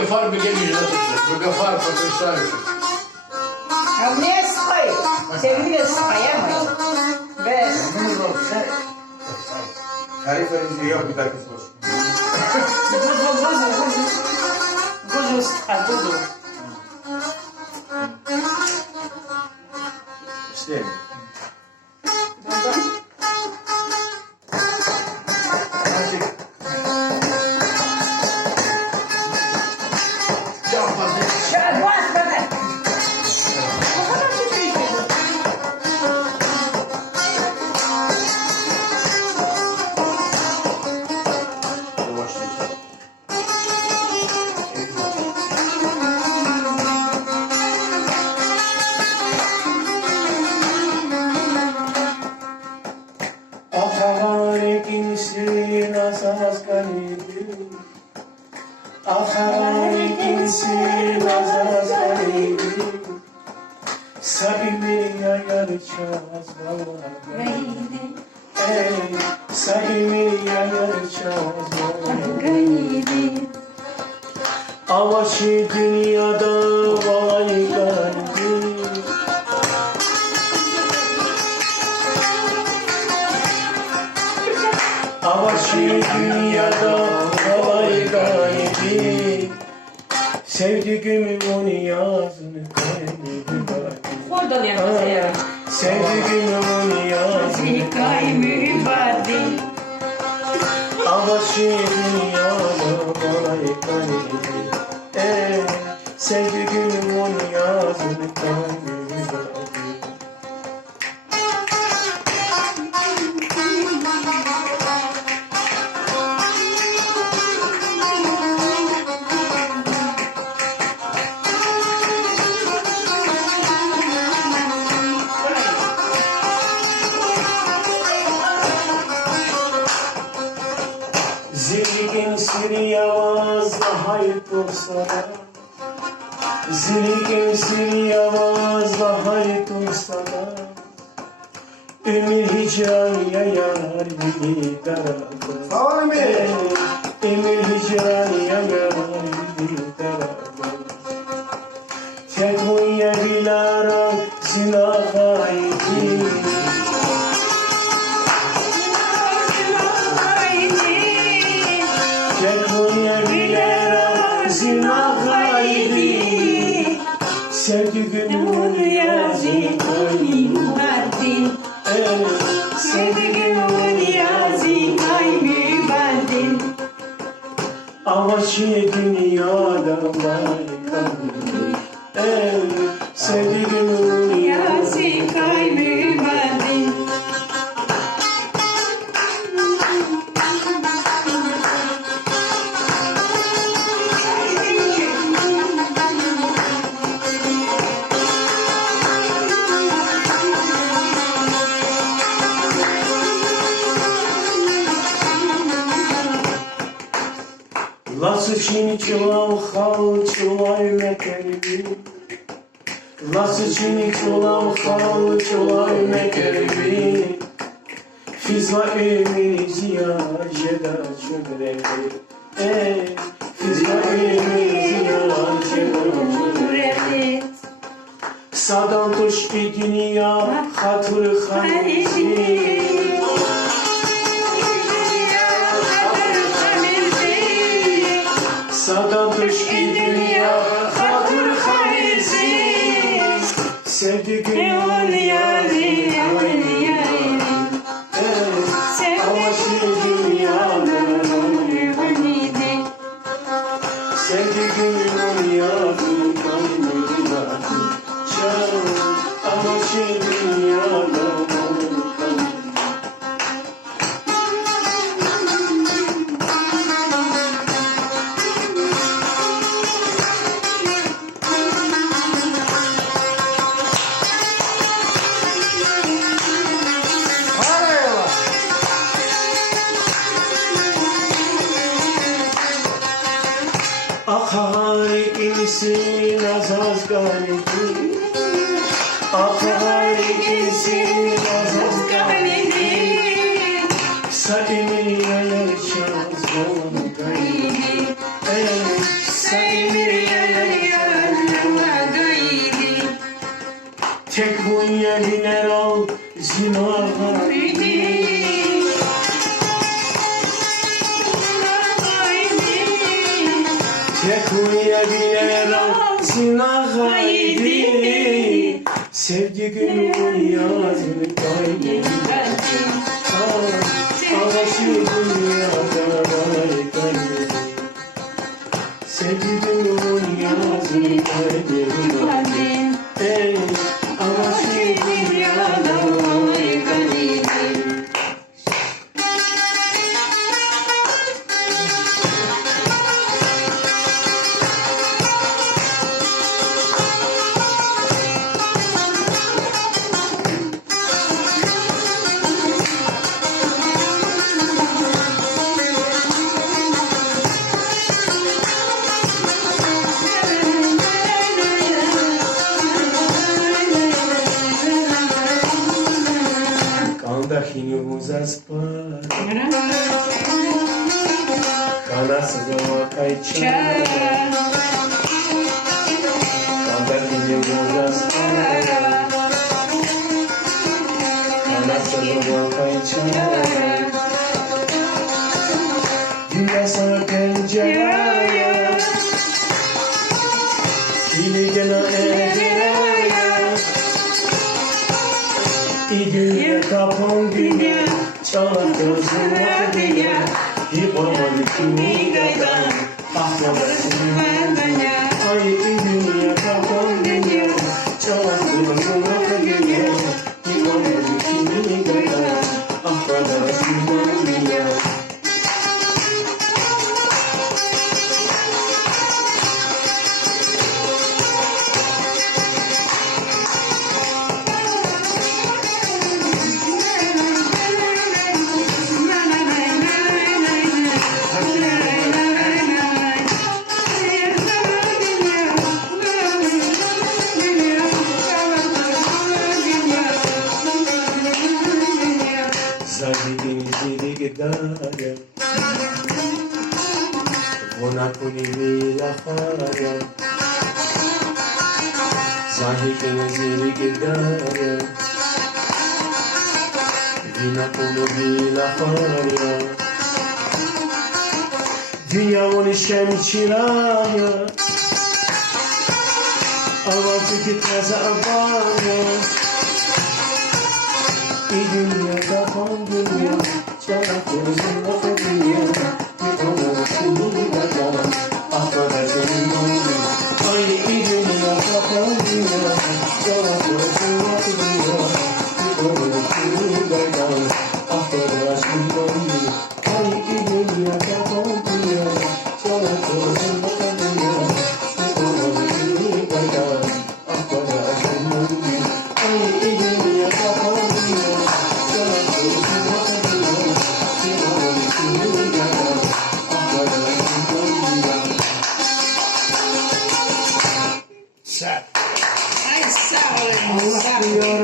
Gafar bir geliyor. Gafar profesör. А мне спай. Sevgili спаямый. Без. Tarif verince yok bir dakika sor. Буду спать, буду. İşte. Сейчас, Господи! Yavaş yavaş. Ahavarekinsin asas kalibim Ahavarekinsin asas kalibim Saimi yayaracağız vallahi Ey saimi yayaracağız vallahi Avaşı dünyada vay kalbim Avaşı dünyada vay kalbim Sevdiğimin onu yazını kalbim Ходал я на себя. Sevdiğimin onu yazını Зникай mübaddi. Avaşı dünyada vay kalbim Sevdiğimin onu yazını kalbim Zilgin Siriyavaz hayt olsa da Zilgin Siriyavaz hayt olsa da Ümür hicran yayar bir tarafa Sağ olun be. Ümür hicran yayar bir tarafa Çekmeye bilaram zina haydi Çekmeye bilaram zina haydi Sevdiğimin yazı koyayım Avaşı dünyada vay kalbim Sevdiğimin yazı Lası çini çuval hal çuval mekerbi Lası çini çuval hal çuval mekerbi Fizma emir ziya jeda çömrebi Fizma emir ziya jeda çömrebi Sadan tuş bir dünya hatır halisi Sada düş bir dünya hatır halizi Sevdiğimin yazı Avaşı dünyada Sevdiğimin yazı Avaşı dünyada Akar insin azaz galibi Akar insin azaz galibi Saimi yaşaz galibi Saimi Çekuya ginerim sina haydi Sevgi günün yazını kaydı Ağaşı dünyada kaydı Sevgi günün yazını kaydı Ey ağaşı dünyada kaydı Kandahini uzaspar Kanası zama kayçar Kandahini uzaspar Kanası zama kayçar Dünya sana pencere Kili gena ediraya İdünya kapan dünya Çalak gözüne dünya Yıpamadı kimi gaydan Ahmalasını Ay dünya kapan dünya Çalak gözüne dünya Yıpamadı kimi gaydan Ahmalasını dünya Zahidin zili gidaya Vona kuni vila khaya Zahidin zili gidaya Vina kuni vila khaya Dünya onu şemçiraya Avacı gitmez abaya İyi dünya kapan dünya Çalak gözüm o dünya